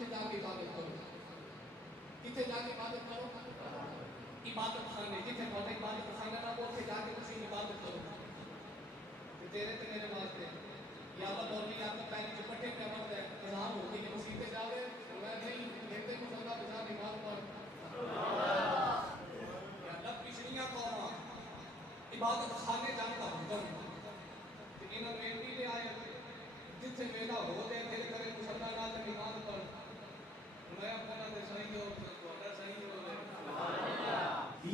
जिथे जाके इबादत करो, किथे जाके इबादत करो, इबादत खाने जिथे थोड़ा इबादत खाना ना बोल जाके तुम इबादत करो। तेरे ते मेरे वास्ते या अल्लाह मौलवी या तो पहले दुपट्टे पे अमल है अजान होती है मस्जिद जावे मैं नहीं कहते मुसल्ला बजा नमाज पढ़ या अल्लाह पिछड़ियां कौमा इबादत खाने जाने का हुक्म तो इन्होंने बेटी ले आए जिथे मेला हो जाए दिल करे मुसल्ला ना तो नमाज पढ़ मैं अपना दे सही हो तुम्हारा सही हो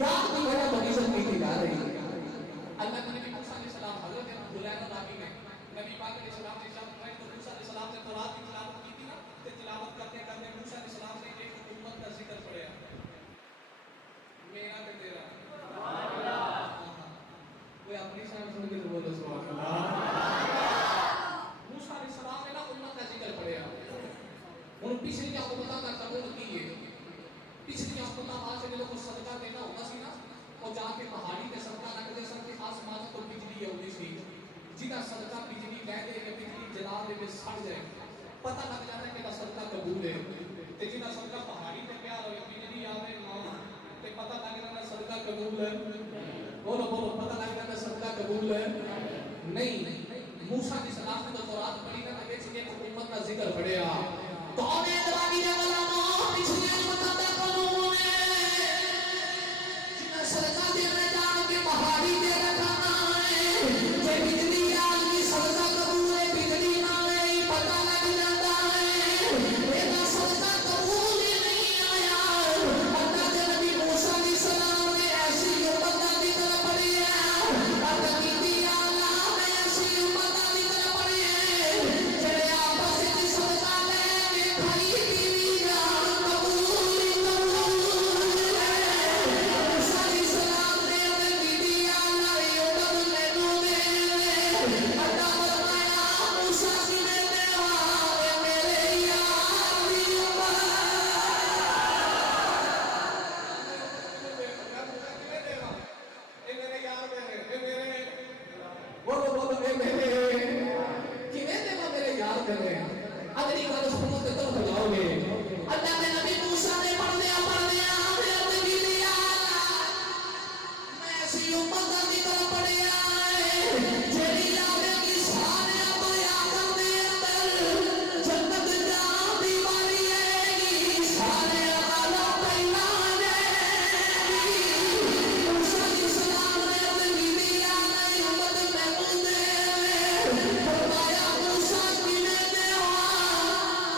या तो मेरा बनीसन की जा रही है अल्लाह के नबी मूसा अलैहि सलाम हजरत हुलैना नाबी ने नबी पाक अलैहि सलाम ने जब मूसा अलैहि सलाम ने तौरात की तिलावत की थी ना तो तिलावत करते करते मूसा अलैहि सलाम ने एक उम्मत का जिक्र पढ़ा मेरा ते तेरा सुभान अल्लाह कोई अपनी शान सुन के बोलो सुभान अल्लाह मूसा अलैहि सलाम ने ना उम्मत का जिक्र पढ़ा उन पिछली उम्मतां का कबूल किए पिछली उम्मतां आज से लोग सदका देना होगा सी ना और जाके पहाड़ी पे सदका रखते सन कि आसमान तो बिजली आउंदी सी जिदा सदका बिजली ले दे के बिजली जला दे में सड़ जाए पता लग जाता है कि सदका कबूल है ते जिदा सदका पहाड़ी पे प्यार हो बिजली आवे ना ते पता लग जाता सदका कबूल है बोलो बोलो पता लग जाता सदका कबूल है नहीं मूसा की सलाह में तो तौरात पढ़ी ना लगे कि एक उम्मत का जिक्र पढ़या कौन है दवाई दा उलमा पिछली उम्मत का कानून है जिना सदका देने जाके पहाड़ी पे रखना है जे बिजली आगी सदका कबूल है बिजली ना है पता लग जाता है मेरा सदका कबूल ही नहीं आया अल्लाह के नबी मूसा अलैहि सलाम ने ऐसी उम्मत का जिक्र पढ़िया अल्लाह की दिया अल्लाह ने ऐसी उम्मत का जिक्र पढ़िया जेड़े आपस में सदका ले के खाई पीवी जान कबूल ही कबूल है मूसा अलैहि सलाम ने अपने बीबी अल्लाह की उम्मत मैनू दे अल्लाह फरमाया मूसा की ने देवा मेरे यार दी उम्मत मेरे यार मेरे बोलो बोलो मेरे किने देवा मेरे यार मेरे अगली बार सुनो तो तुम बुलाओगे अल्लाह के नबी मूसा ने पढ़ दिया मेरे बीबी मैं ऐसी उम्मत का जिक्र पढ़िया जेड़ी आवेगी सारे अपने आदम दे अंदर जन्नत जाती वाली आएगी सारे अल्लाह पहला जाएगी मूसा अलैहि सलाम ने अपनी बीबी आने उम्मत में मुंदे फरमाया मूसा की ने देवा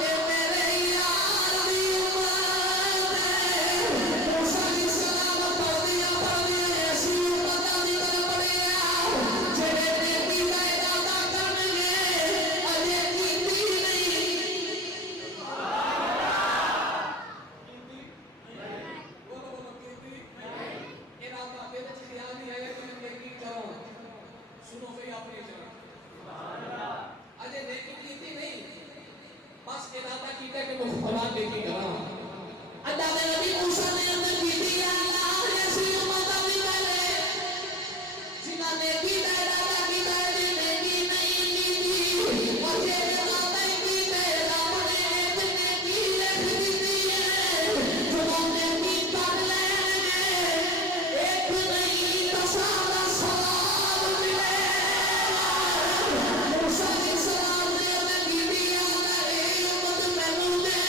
ए मेरे यार दी उम्मत मूसा अलैहि सलाम पढ़ दिया ऐसी उम्मत का जिक्र पढ़िया जेड़े नेकी का इरादा करनगे अजे कीती नहीं बोलो बोलो कीती इरादा दिल च ख्याल नहीं आया कि मैं नेकी करूं सुनो भाई अपनी जगह सुभान अल्लाह अजे नेकी कीती नहीं बस इरादा कीता कि मैं खुदा नेकी करा अल्लाह ने नबी मूसा ने अंदर कीती अल्लाह ने ऐसी उम्मत का जिक्र जिन्हां नेकी का इरादा कीता है नेकी नहीं कीती और जे इरादा नहीं कीते रब ने एक नेकी लिख दी है जो नेकी कर लेंगे एक नहीं दसां सवाब मिलेगा मूसा अलैहि सलाम ने अपनी बीबी आला ए उम्मत मैनू दे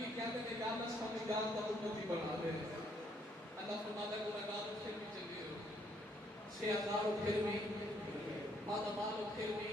भी कहते थे कि अल्लाह हमें जानता उम्मती बना दे। अल्लाह फरमाता गुनाहगारों फिर भी चले रहो 6000 फिर भी मादा मालो फिर भी